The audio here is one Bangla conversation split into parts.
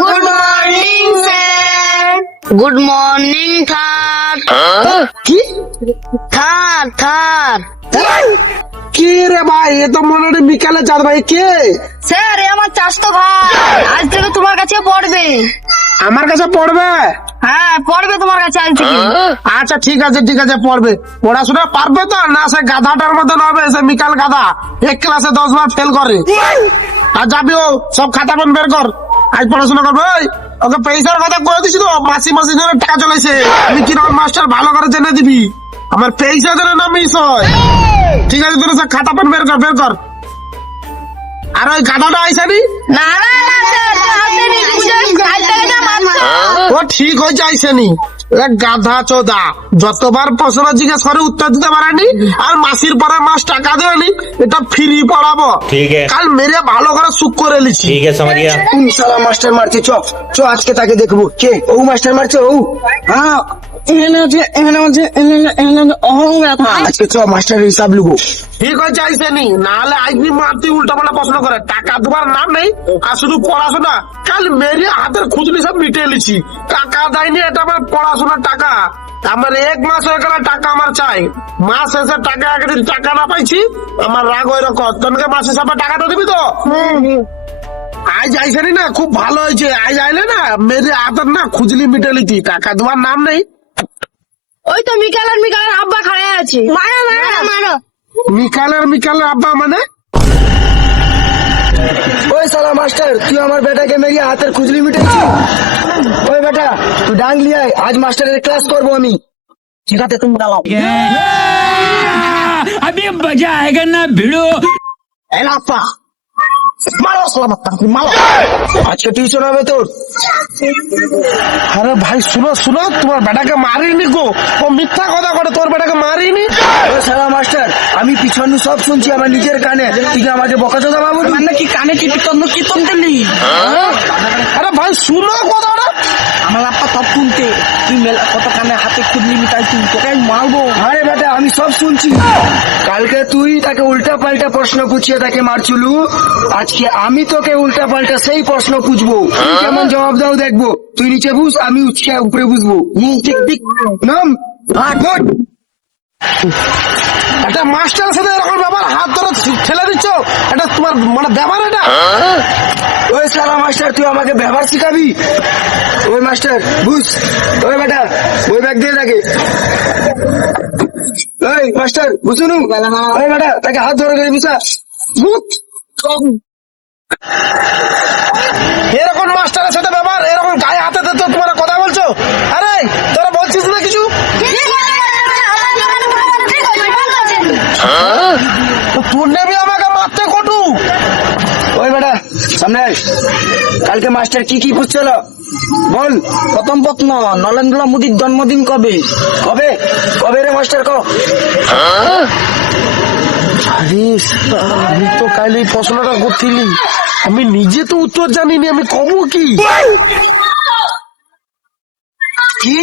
Good morning sir. Good morning sir. কি থার থার কি রে ভাই, এ তো মনে হয় বিকালে চাঁদ ভাই। কে? স্যার এ আমার চাচতো ভাই, আজ থেকে তোমার কাছে পড়বে। আমার কাছে পড়বে? হ্যাঁ পড়বে তোমার কাছে আজ থেকে। আচ্ছা ঠিক আছে ঠিক আছে, পড়বে। পড়াশোনা পারবে তো? না সে গাধাটার মতন হবে, সে মিকাল গাধা, এক ক্লাসে 10 বার ফেল করে। আর যাবি ও, সব খাতা পেন বের কর, আজ পড়াশোনা করবে। ওই, ওকে পয়সার কথা করে দিছি তো, মাসি মাসি ধরে টাকা চলেছে। আমি কিরকম মাস্টার ভালো করে জেনে দিবি, আমার পয়সা ধরে না মিস হয়। ঠিক আছে, তোর সব খাতা পেন বের কর বের কর। আর ওই গাধাটা আইসানি? না না না স্যার, হাতে নি বুঝে কাল থেকে যা মারছো। ও ঠিক হয়েছে আইসেনি, গাধা চোদা। যতবার প্রশ্ন জিজ্ঞেস করে উত্তর দিতে পারেনি, আর মাসির পরে মাস টাকা দেয়নি, এটা ফ্রি পড়াবো। ठीक है কাল মেরে ভালো করে সুখ করে লিছি। ठीक है समझ गया। কোন শালা মাস্টার মারছে? চ চ আজকে তাকে দেখবো। কে? ও মাস্টার মারছে? ও হ্যাঁ, আজকে চ মাস্টারের হিসাব লুবো। ঠিক হয়েছে আইসেনি, নাহলে আইসনি মারতে উল্টা পাল্টা প্রশ্ন করে। টাকা দেওয়ার নাম নেই, আর শুধু পড়াশোনা। কাল মেরে হাতের খুঁজলি সব মিটিয়ে লিছি। টাকা দেয়নি, এটা আমার পড়াশোনার টাকা। আমার 1 মাস হয়ে গেলে টাকা আমার চাই। মাস শেষে টাকা একদিন টাকা না পাইছি, আমার রাগ ওই রকম। তোমাকে মাস হিসাবে টাকাটা দিবি তো? আজ আইসানি না, খুব ভালো হয়েছে। আজ আইলে না মেরে হাতের না খুঁজলি মিটে লিতি, টাকা দেওয়ার নাম নেই। ওই তো মিকালের আব্বা খাড়া আছে। মারো মারো মারো। মিকালের আব্বা মানে? ওই শালা মাস্টার, তুই আমার বেটাকে মেরিয়ে হাতের খুজলি মিটেছি। ওই বেটা, তুই ডাং লিয়ে আয়, আজ মাস্টারের ক্লাস করবো আমি। ঠিক আছে, তুমি দাঁড়াও। अभी मजा आएगा ना भिड़ो। এলাপা মারো শালা মাস্টার, তুই মারো। আজকে টিউশন হবে তোর। আরে ভাই শুনো শুনো, তোমার বেটাকে মারিনি গো, ও মিথ্যা কথা করে। তোর বেটাকে মারিনি। ওই শালা মাস্টার, আমি পিছনে সব শুনছি আমার নিজের কানে। তুই কি আমাকে বকাচোদা বাবু? মানে কি কানে কি কীর্তন দিলি? আরে ভাই শুনো কথাটা। আমার আপা সব শুনতে, তুই মেলা কত কানে হাতে খুদলি মিটাই, তুই তোকে আমি মারবো। আরে বেটা, আমি সব শুনছি। কালকে তুই তাকে উল্টা পাল্টা প্রশ্ন পুছিয়ে তাকে মারছিলু, আজকে আমি তোকে উল্টা পাল্টা সেই প্রশ্ন পুছবো। তুই কেমন জবাব দাও দেখবো। তুই নিচে বুঝ, আমি উপরে বুঝবো। ঠিক ঠিক নাম হাত ভোট। একটা মাস্টারের সাথে এরকম ব্যাপার, হাত ধরে ঠেলে দিচ্ছ, এটা তোমার মানে ব্যাপার এটা? ওই সালা মাস্টার, তুই আমাকে ব্যবহার শিখাবি? ওই মাস্টার বুঝ। ওই বেটা, ওই ব্যাগ দিয়ে থাকে। ওই মাস্টার বুঝুন, ওই বেটা তাকে হাত ধরে করে বুঝা। এরকম মাস্টারের সাথে ব্যাপার, এরকম গায়ে হাতে তো তোমরা কথা বলছো। আরে তোরা বলছিস না কিছু? তোর নেবি আমাকে মারতে কটু? ওই বেটা সামনে আয়। কালকে মাস্টার কি কি পুছছিল বল। প্রথম প্রশ্ন, নরেন্দ্র মোদীর জন্মদিন কবে? কবে কবে রে মাস্টার ক? আরে আমি তো কাল এই প্রশ্নটা করছিলি, আমি নিজে তো উত্তর জানিনি, আমি কব কি? কি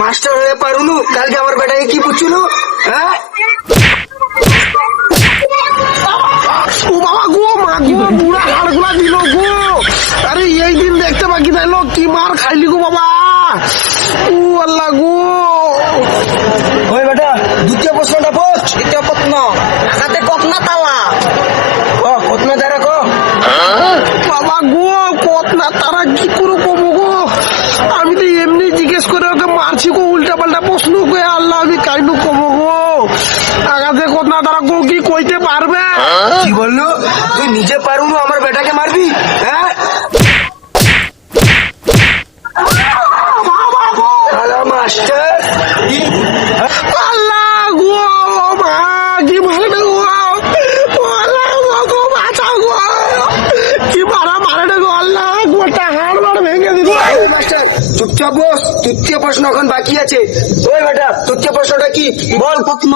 মাস্টার হয়ে পারুনু? কালকে আমার বেটাকে কি পুছছিল? হ্যাঁ, ও বাবা গো, মা গো, বুড়া হাড়গুলা দিল গো। আরে এই দিন দেখতে বাকি থাকলো, কি মার খাইলি গো বাবা। ও আল্লাহ গো। ওই বেটা দ্বিতীয় প্রশ্নটা পোষ। দ্বিতীয় প্রশ্ন, হাতে কতনা তালা? কতনা দ্বারা ক? বাবা গো, কত না তারা কি করে কমো গো। আমি তো এমনি জিজ্ঞেস করে ওকে মারছি গো, উল্টা পাল্টা প্রশ্ন গো। আল্লাহ, আমি কাইনু কমো গো। আগাতে কত না তারা গো কি কইতে পারবে? কি বললো? তুই নিজে পারুনু আমার বেটাকে মারবি? হ্যাঁ, হ্যালো মাস্টার। আল্লাহ গো, মা কি মারে না গো। ও আল্লাহ গো, বাঁচাও গো। কি মারে না গো, আল্লাহ গোটা হাড় মার ভেঙে দিল। ওই মাস্টার চুপচাপ বস, তৃতীয় প্রশ্ন এখন বাকি আছে। ওই বেটা তৃতীয় প্রশ্নটা কি বল। প্রশ্ন,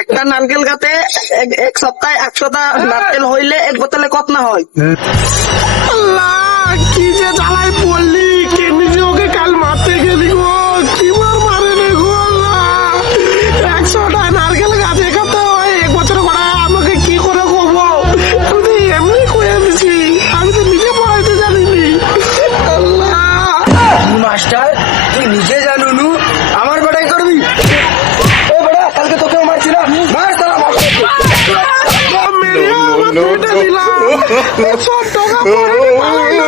একটা নারকেল গাছে এক সপ্তাহে 100টা নারকেল হইলে এক বোতলে কত না হয়? আল্লাহ কি যে জ্বালাই পড়লি, কে নিজে ওকে কাল মারতে গেলি গো। কি মারে না গো আল্লাহ। 100টা নারকেল গাছ এখানে হয় 1 বছর করা, আমাকে কি করে কবো? তুই এমনি করে দিছি, আমি তো নিজে পড়াইতে জানিনি। মাস্টার তুই নিজে জানুনু আমার বেটাই করবি। ও বেটা কালকে তোকেও মারছিলাম, মার তারা মাস্টারকে। মেরে আমার পিটে দিলাম। সব টাকা পরে পালাইলো।